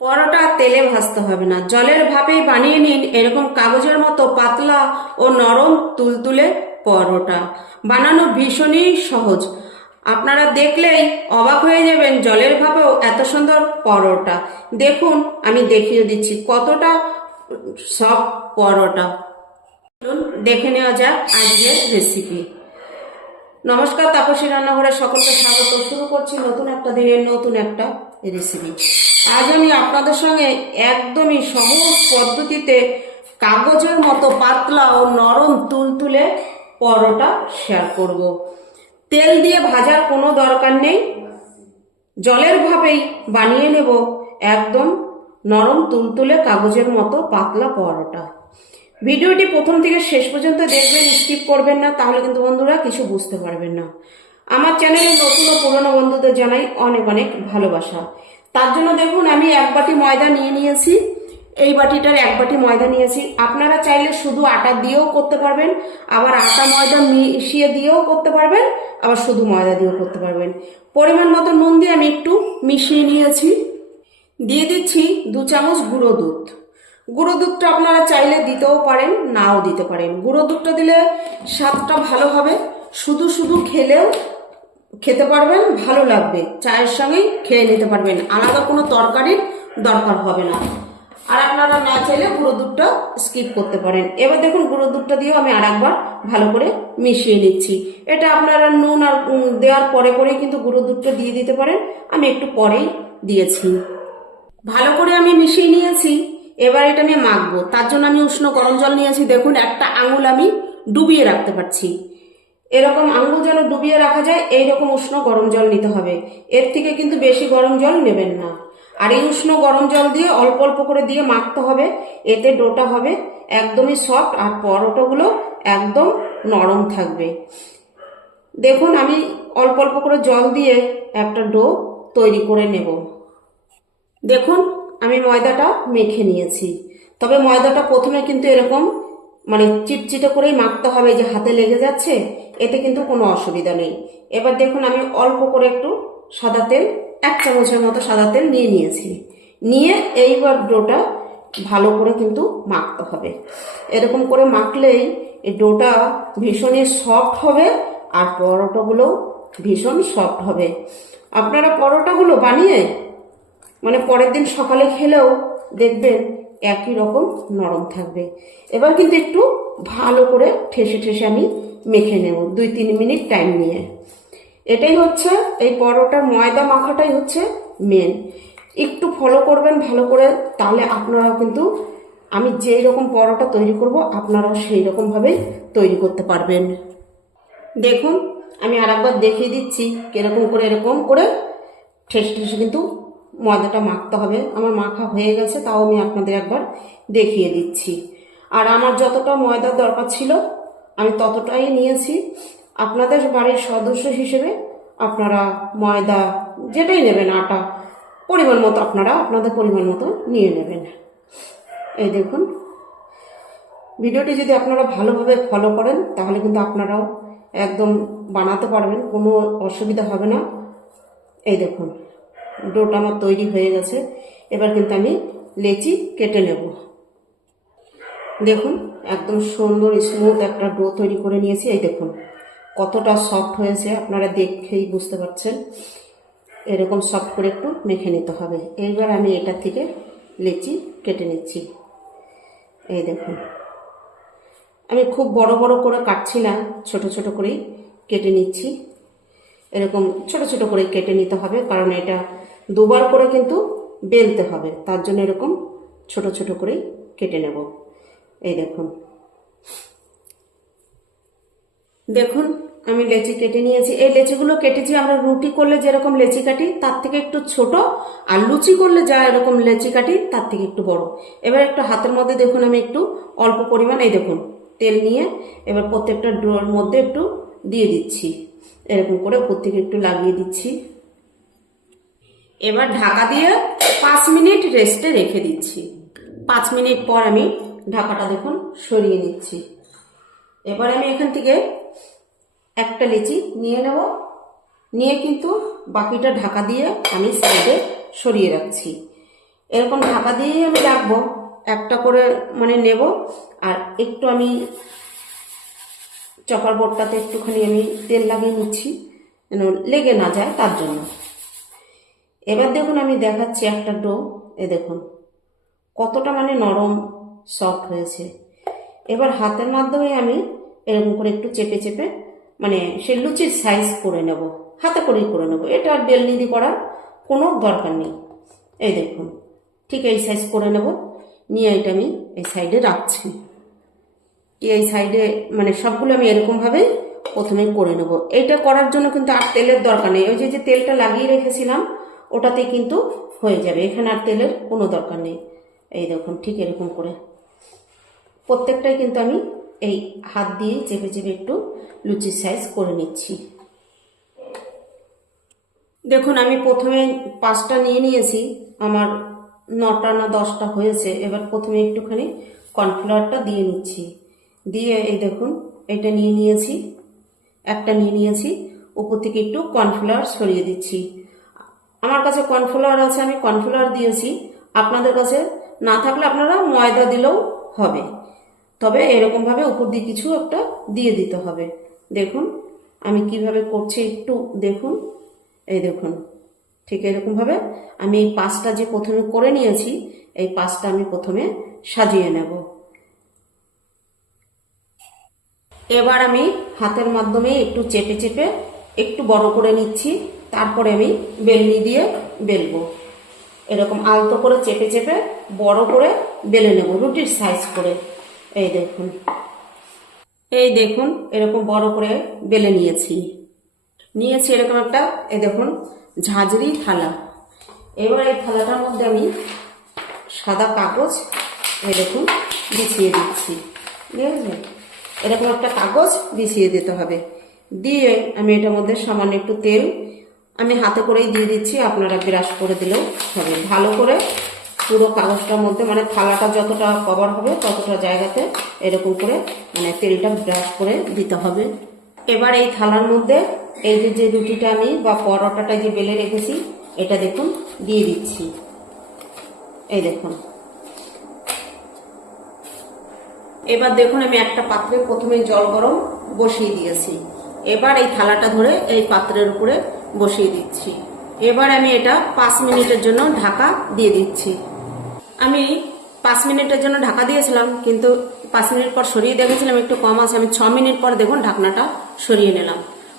পরোটা তেলে ভাজতে হবে না। জলের ভাপেই বানিয়ে নিন এরকম কাগজের মতো পাতলা ও নরম তুলতুলে পরোটা। বানানো ভীষণই সহজ। আপনারা দেখলেই অবাক হয়ে যাবেন জলের ভাপেও এত সুন্দর পরোটা। দেখুন, আমি দেখিয়ে দিচ্ছি কতটা সব পরোটা। দেখে নেওয়া যাক আজকের রেসিপি নমস্কার, তাপসী রান্নাঘরে সকলকে স্বাগত। শুরু করছি নতুন একটা দিনের নতুন একটা রেসিপি আজ আমি আপনাদের সঙ্গে একদমই সহজ পদ্ধতিতে কাগজের মতো পাতলা ও নরম তুলতুলে পরোটা শেয়ার করব। তেল দিয়ে ভাজার কোনো দরকার নেই। জলের ভাবেই বানিয়ে নেব একদম নরম তুলতুলে কাগজের মতো পাতলা পরোটা। ভিডিওটি প্রথম থেকে শেষ পর্যন্ত দেখবেন স্কিপ করবেন না, তাহলে কিন্তু বন্ধুরা কিছু বুঝতে পারবেন না। আমার চ্যানেলে নতুন ও পুরনো বন্ধুদের জানাই অনেক অনেক ভালোবাসা। তার জন্য দেখুন, আমি এক বাটি ময়দা নিয়ে নিয়েছি। এই বাটিটার এক বাটি ময়দা নিয়েছি। আপনারা চাইলে শুধু আটা দিয়েও করতে পারবেন, আবার আটা ময়দা মিশিয়ে দিয়েও করতে পারবেন, আবার শুধু ময়দা দিয়েও করতে পারবেন। পরিমাণ মতো নুন দিয়ে আমি একটু মিশিয়ে নিয়েছি। দিয়ে দিচ্ছি দু চামচ গুঁড়ো দুধ। গুঁড়ো দুধটা আপনারা চাইলে দিতেও পারেন, নাও দিতে পারেন। গুঁড়ো দুধটা দিলে স্বাদটা ভালো হবে। শুধু শুধু খেলেও খেতে পারবেন, ভালো লাগবে। চায়ের সঙ্গেই খেয়ে নিতে পারবেন। আলাদা কোনো তরকারির দরকার হবে না। আর আপনারা না চাইলে গুঁড়ো দুধটা স্কিপ করতে পারেন। এবার দেখুন গুঁড়ো দুধটা দিয়েও আমি আর একবার ভালো করে মিশিয়ে নিচ্ছি। এটা আপনারা নুন আর দেওয়ার পরে পরেই কিন্তু গুঁড়ো দুধটা দিয়ে দিতে পারেন। আমি একটু পরেই দিয়েছি। ভালো করে আমি মিশিয়ে নিয়েছি। এবার এটা আমি মাখবো। তার জন্য আমি উষ্ণ গরম জল নিয়েছি। দেখুন একটা আঙুল আমি ডুবিয়ে রাখতে পারছি। এরকম আঙুল যেন ডুবিয়ে রাখা যায় এই রকম উষ্ণ গরম জল নিতে হবে। এর থেকে কিন্তু বেশি গরম জল নেবেন না। আর এই উষ্ণ গরম জল দিয়ে অল্প অল্প করে দিয়ে মাখতে হবে। এতে ডোটা হবে একদমই সফট আর পরোটাগুলো একদম নরম থাকবে। দেখুন, আমি অল্প অল্প করে জল দিয়ে একটা ডো তৈরি করে নেব। দেখুন, আমি ময়দাটা মেখে নিয়েছি। তবে ময়দাটা প্রথমে কিন্তু এরকম মানে চিটচিটে করেই মাখতে হবে যে হাতে লেগে যাচ্ছে। এতে কিন্তু কোনো অসুবিধা নেই। এবার দেখুন, আমি অল্প করে একটু সাদা তেল, এক চামচের মতো সাদা তেল নিয়ে নিয়েছি। নিয়ে এইবার ডোটা ভালো করে কিন্তু মাখতে হবে। এরকম করে মাখলেই এই ডোটা ভীষণই সফট হবে আর পরোটাগুলো ভীষণ সফট হবে। আপনারা পরোটাগুলো বানিয়ে মানে পরের দিন সকালে খেলেও দেখবেন একই রকম নরম থাকবে। এবার কিন্তু একটু ভালো করে ঠেসে ঠেসে আমি মেখে নেব, দুই তিন মিনিট টাইম নিয়ে। এটাই হচ্ছে, এই পরোটার ময়দা মাখাটাই হচ্ছে মেন একটু ফলো করবেন ভালো করে, তাহলে আপনারাও কিন্তু আমি যেই রকম পরোটা তৈরি করব, আপনারাও সেই রকমভাবেই তৈরি করতে পারবেন। দেখুন, আমি আর একবার দেখিয়ে দিচ্ছি, কীরকম করে এরকম করে ঠেসে ঠেসে কিন্তু ময়দাটা মাখতে হবে। আমার মাখা হয়ে গেছে, তাও আমি আপনাদের একবার দেখিয়ে দিচ্ছি। আর আমার যতটা ময়দার দরকার ছিল, আমি ততটাই নিয়েছি। আপনাদের বাড়ির সদস্য হিসেবে আপনারা ময়দা, যেটাই নেবেন, আটা, পরিমাণ মতো আপনারা আপনাদের পরিমাণ মতো নিয়ে নেবেন। এই দেখুন। ভিডিওটি যদি আপনারা ভালোভাবে ফলো করেন, তাহলে কিন্তু আপনারাও একদম বানাতে পারবেন, কোনো অসুবিধা হবে না। এই দেখুন। ডোটা আমার তৈরি হয়ে গেছে। এবার কিন্তু আমি লেচি কেটে নেব। দেখুন, একদম সুন্দর স্মুথ একটা ডো তৈরি করে নিয়েছি। এই দেখুন, কতটা সফট হয়েছে, আপনারা দেখেই বুঝতে পারছেন। এরকম সফট করে একটু মেখে নিতে হবে। এইবার আমি এটা থেকে লেচি কেটে নিচ্ছি। এই দেখুন, আমি খুব বড় বড় করে কাটছি না, ছোট ছোট করেই কেটে নিচ্ছি। এরকম ছোট ছোট করে কেটে নিতে হবে, কারণ এটা দুবার করে কিন্তু বেলতে হবে। তার জন্য এরকম ছোট ছোট করেই কেটে নেব। এই দেখুন। দেখুন, আমি লেচি কেটে নিয়েছি। এই লেচিগুলো কেটেছি, আমরা রুটি করলে যেরকম লেচি কাটি, তার থেকে একটু ছোট, আর লুচি করলে যা এরকম লেচি কাটি, তার থেকে একটু বড়। এবার একটু হাতের মধ্যে দেখুন, আমি একটু অল্প পরিমাণ, এই দেখুন, তেল নিয়ে এবার প্রত্যেকটা ডোর মধ্যে একটু দিয়ে দিচ্ছি। এরকম করে প্রত্যেকে একটু লাগিয়ে দিচ্ছি। এবার ঢাকা দিয়ে পাঁচ মিনিট রেস্টে রেখে দিচ্ছি। পাঁচ মিনিট পর আমি ঢাকাটা দেখুন সরিয়ে নিচ্ছি। এবার আমি এখান থেকে একটা লিচি নিয়ে নেব। নিয়ে কিন্তু বাকিটা ঢাকা দিয়ে আমি সাইডে সরিয়ে রাখছি। এরকম ঢাকা দিয়েই আমি রাখব। একটা করে মানে নেব। আর একটু আমি চপার বোর্ডটাতে একটুখানি আমি তেল লাগিয়ে নিচ্ছি। যেন লেগে না যায় তার জন্য। এবার দেখুন আমি দেখাচ্ছি একটা ডো। এ দেখুন, কতটা মানে নরম সফট হয়েছে। এবার হাতের মাধ্যমে আমি এরকম করে একটু চেপে চেপে মানে সে লুচির সাইজ করে নেব, হাতে করেই করে নেব। এটা আর বেলনি দিয়ে করার কোনো দরকার নেই। এই দেখুন, ঠিক এই সাইজ করে নেব। নিয়ে এটা আমি এই সাইডে রাখছি। এই সাইডে মানে সবগুলো আমি এরকমভাবে প্রথমে করে নেব। এইটা করার জন্য কিন্তু আর তেলের দরকার নেই। ওই যে তেলটা লাগিয়ে রেখেছিলাম ওটাতে কিন্তু হয়ে যাবে। এখানে আর তেলের কোনো দরকার নেই। এই দেখুন, ঠিক এরকম করে। প্রত্যেকটাই কিন্তু আমি এই হাত দিয়ে চেপে চেপে একটু লুচির সাইজ করে নিচ্ছি। দেখুন, আমি প্রথমে পাঁচটা নিয়ে নিয়েছি। আমার নটা না দশটা হয়েছে। এবার প্রথমে একটুখানি কর্নফ্লাওয়ারটা দিয়ে নিচ্ছি। দিয়ে এই দেখুন, এটা নিয়ে নিয়েছি। একটা নিয়ে নিয়েছি। উপর থেকে একটু কর্নফ্লাওয়ার সরিয়ে দিচ্ছি। আমার কাছে কর্নফ্লাওয়ার আছে, আমি কর্নফ্লাওয়ার দিয়েছি। আপনাদের কাছে না থাকলে আপনারা ময়দা দিলেও হবে। তবে এরকমভাবে উপর দিয়ে কিছু একটা দিয়ে দিতে হবে। দেখুন, আমি কীভাবে করছি একটু দেখুন। এই দেখুন, ঠিক এরকমভাবে আমি এই পাঁচটা যে প্রথমে করে নিয়েছি, এই পাঁচটা আমি প্রথমে সাজিয়ে নেব। এবার আমি হাতের মাধ্যমে একটু চেপে চেপে একটু বড় করে নিচ্ছি। তারপরে আমি বেলনি দিয়ে বেলবো। এরকম আলতো করে চেপে চেপে বড় করে বেলে নেব, রুটির সাইজ করে। এই দেখুন। এই দেখুন, এরকম বড় করে বেলে নিয়েছি। নিয়েছি এরকম একটা, এই দেখুন, ঝাঁঝরি থালা। এবার এই থালাটার মধ্যে আমি সাদা কাগজ দেখুন, বিছিয়ে দিচ্ছি। ঠিক আছে এরকম একটা কাগজ বিছিয়ে দিতে হবে। দিয়ে আমি এটার মধ্যে সামান্য একটু তেল আমি হাতে করেই দিয়ে দিচ্ছি, আপনারা ব্রাশ করে দিলেও হবে। ভালো করে পুরো কাগজটার মধ্যে মানে থালাটা যতটা কভার হবে ততটা জায়গাতে এরকম করে মানে তেলটা ব্রাশ করে দিতে হবে। এবার এই থালার মধ্যে এই যে যে রুটিটা আমি বা পরোটাটা যে বেলে রেখেছি, এটা দেখুন, দিয়ে দিচ্ছি। এই দেখুন। এবার দেখুন, আমি একটা পাত্রে প্রথমে জল গরম বসিয়ে দিয়েছি। এবার এই থালাটা ধরে এই পাত্রের উপরে বসিয়ে দিচ্ছি। এবার আমি এটা পাঁচ মিনিটের জন্য ঢাকা দিয়ে দিচ্ছি। আমি পাঁচ মিনিটের জন্য ঢাকা দিয়েছিলাম, কিন্তু পাঁচ মিনিট পর সরিয়ে দেখেছিলাম একটু কম আছে। আমি ছ মিনিট পর দেখুন ঢাকনাটা সরিয়ে নিলাম।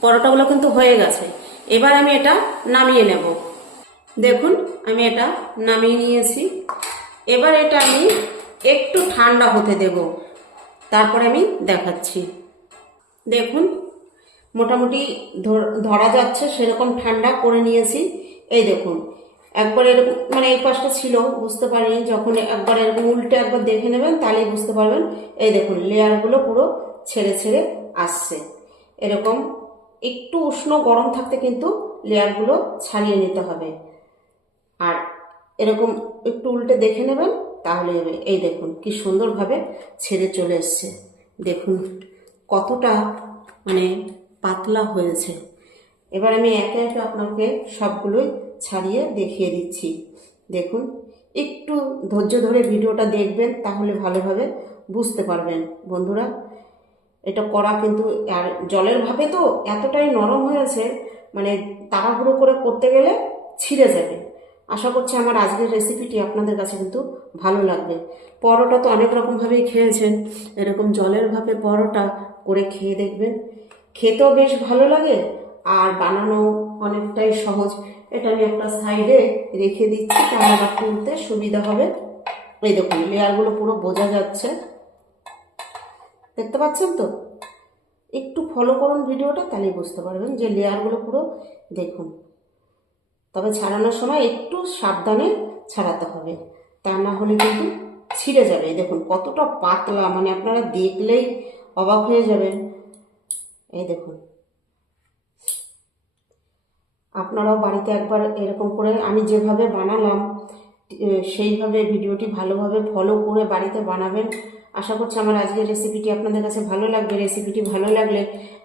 পরোটাগুলো কিন্তু হয়ে গেছে। এবার আমি এটা নামিয়ে নেব। দেখুন, আমি এটা নামিয়ে নিয়েছি। এবার এটা আমি একটু ঠান্ডা হতে দেব। তারপরে আমি দেখাচ্ছি। দেখুন মোটামুটি ধর- যাচ্ছে, সেরকম ঠান্ডা করে নিয়েছি। এই দেখুন, একবার এরকম মানে এই পাশটা ছিল, বুঝতে পারিনি, যখন একবার এরকম উল্টে একবার দেখে নেবেন, তাহলেই বুঝতে পারবেন। এই দেখুন লেয়ারগুলো পুরো ছেড়ে ছেড়ে আসছে। এরকম, একটু উষ্ণ গরম থাকতে কিন্তু লেয়ারগুলো ছাড়িয়ে নিতে হবে। আর এরকম একটু উল্টে দেখে নেবেন, তাহলে এই দেখুন, কি সুন্দরভাবে ছেড়ে চলে এসছে। দেখুন, কতটা মানে পাতলা হয়েছে। এবার আমি একে একে আপনাকে সবগুলোই ছাড়িয়ে দেখিয়ে দিচ্ছি। দেখুন, একটু ধৈর্য ধরে ভিডিওটা দেখবেন, তাহলে ভালোভাবে বুঝতে পারবেন। বন্ধুরা, এটা করা কিন্তু, আর জলের ভাবে তো এতটাই নরম হয়েছে মানে তাড়াহুড়ো করে করতে গেলে ছিঁড়ে যাবে। আশা করছি আমার আজকের রেসিপিটি আপনাদের কাছে কিন্তু ভালো লাগবে। পরোটা তো অনেক রকমভাবেই খেয়েছেন। এরকম জলের ভাবে পরোটা করে খেয়ে দেখবেন। খেতেও বেশ ভালো লাগে, আর বানানো অনেকটাই সহজ। এটা আমি একটা সাইডে রেখে দিচ্ছি আমার তুলতে সুবিধা হবে। এই দেখুন, লেয়ারগুলো পুরো বোঝা যাচ্ছে। দেখতে পাচ্ছেন তো? একটু ফলো করুন ভিডিওটা, তাহলেই বুঝতে পারবেন যে লেয়ারগুলো পুরো দেখুন। তবে ছাড়ানোর সময় একটু সাবধানে ছাড়াতে হবে, তা না হলে কিন্তু ছিঁড়ে যাবে। দেখুন, কতটা পাতলা মানে আপনারা দেখলেই অবাক হয়ে যাবেন। এই দেখুন। আপনারাও বাড়িতে একবার এরকম করে আমি যেভাবে বানালাম সেইভাবে ভিডিওটি ভালোভাবে ফলো করে বাড়িতে বানাবেন। আশা করছি আমার আজকের রেসিপিটি আপনাদের কাছে ভালো লাগবে। রেসিপিটি ভালো লাগলে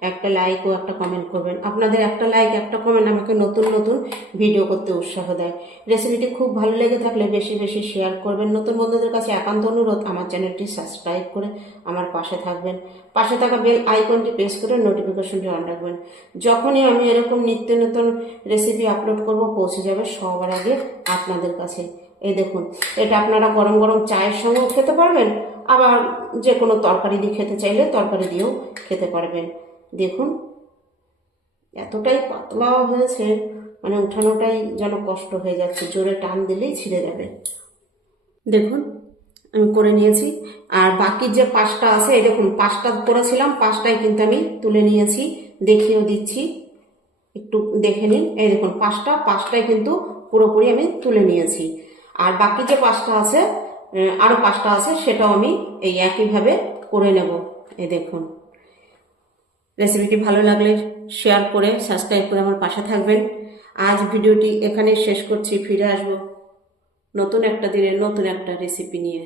একটা লাইক ও একটা কমেন্ট করবেন। আপনাদের একটা লাইক একটা কমেন্ট আমাকে নতুন নতুন ভিডিও করতে উৎসাহ দেয়। রেসিপিটি খুব ভালো লেগে থাকলে বেশি বেশি শেয়ার করবেন। নতুন বন্ধুদের কাছে একান্ত অনুরোধ, আমার চ্যানেলটি সাবস্ক্রাইব করে আমার পাশে থাকবেন। পাশে থাকা বেল আইকনটি প্রেস করে নোটিফিকেশনটি অন রাখবেন। যখনই আমি এরকম নিত্য নতুন রেসিপি আপলোড করব, পৌঁছে যাবে সবার আগে আপনাদের কাছে। এই দেখুন, এটা আপনারা গরম গরম চায়ের সঙ্গেও খেতে পারবেন, আবার যে কোনো তরকারি দিয়ে খেতে চাইলে তরকারি দিয়েও খেতে পারবেন। দেখুন, এতটাই পাতলা হয়েছে মানে উঠানোটাই যেন কষ্ট হয়ে যাচ্ছে, জোরে টান দিলেই ছিঁড়ে যাবে। দেখুন, আমি করে নিয়েছি, আর বাকি যে পাঁচটা আছে, এই দেখুন পাঁচটা করেছিলাম পাঁচটাই কিন্তু আমি তুলে নিয়েছি, দেখিয়েও দিচ্ছি, একটু দেখে নিন। এই দেখুন পাঁচটা পাঁচটাই কিন্তু পুরোপুরি আমি তুলে নিয়েছি। আর বাকি যে পাঁচটা আছে আরও আরও পাঁচটা আছে, সেটাও আমি এই একইভাবে করে নেব। এই দেখুন। রেসিপিটি ভালো লাগলে শেয়ার করে, সাবস্ক্রাইব করে আমার পাশে থাকবেন। আজ ভিডিওটি এখানে শেষ করছি, ফিরে আসব নতুন একটা দিনের নতুন একটা রেসিপি নিয়ে।